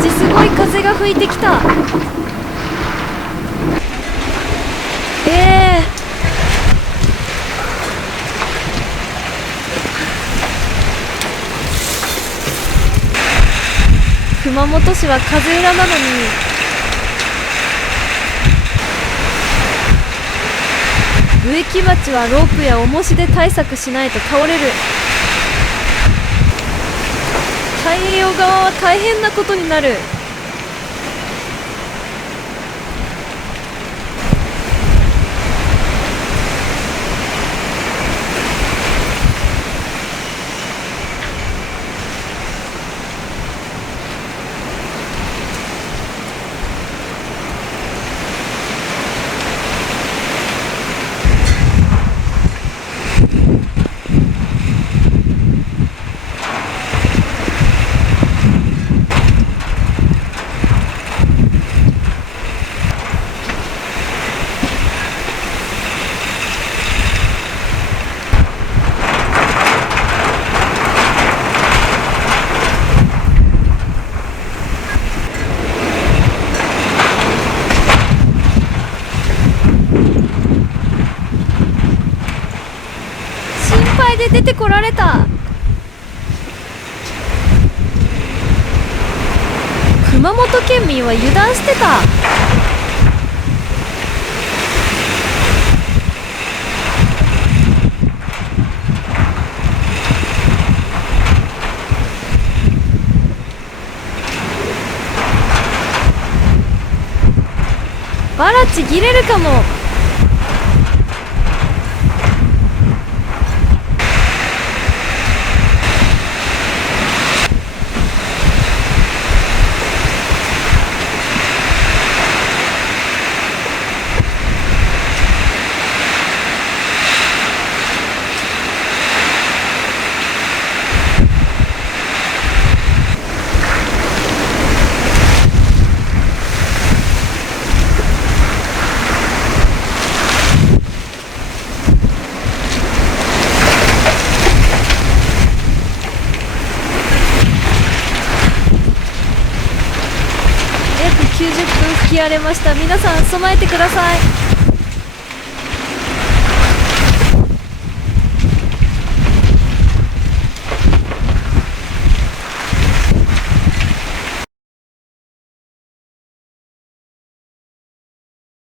マジすごい風が吹いてきた。熊本市は風裏なのに植木鉢はロープや重しで対策しないと倒れる。太平洋側は大変なことになる。で出てこられた。熊本県民は油断してた。バラちぎれるかも。90分吹き荒れました。皆さん備えてください。